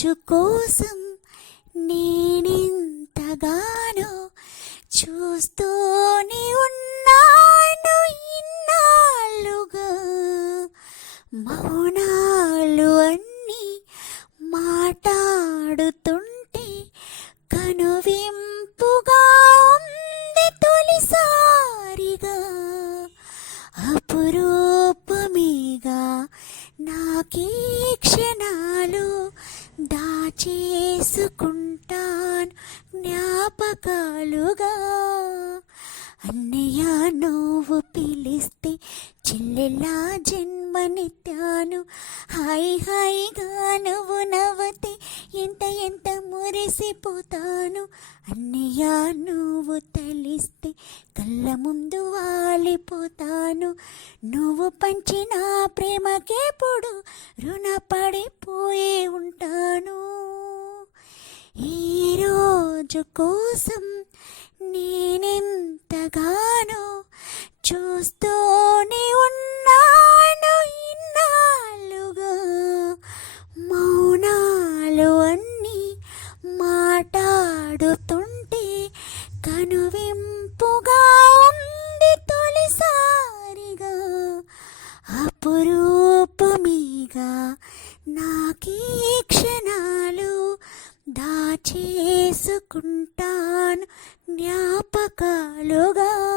రోజు కోసం నేనెంతగానో చూస్తూనే ఉన్నాను ఇన్నాళ్ళుగా. మౌ నాకీ క్షణాలు దాచేసుకుంటాను జ్ఞాపకాలుగా. అన్నయ్య నువ్వు పిలిస్తే చెల్లెలా జన్మనిత్యాను హాయ్ హాయిగా నువ్వు నవ్వుతే ఎంత ఎంత మురిసిపోతాను. అన్నయ్య నువ్వు వాలిపోతాను నువ్వు పంచిన ప్రేమకేప్పుడు రుణపడిపోయి ఉంటాను. ఈరోజు కోసం నేనెంతగానో చూస్తూనే అపురూపమీగా నాకీ క్షణాలు దాచేసుకుంటాను జ్ఞాపకాలుగా.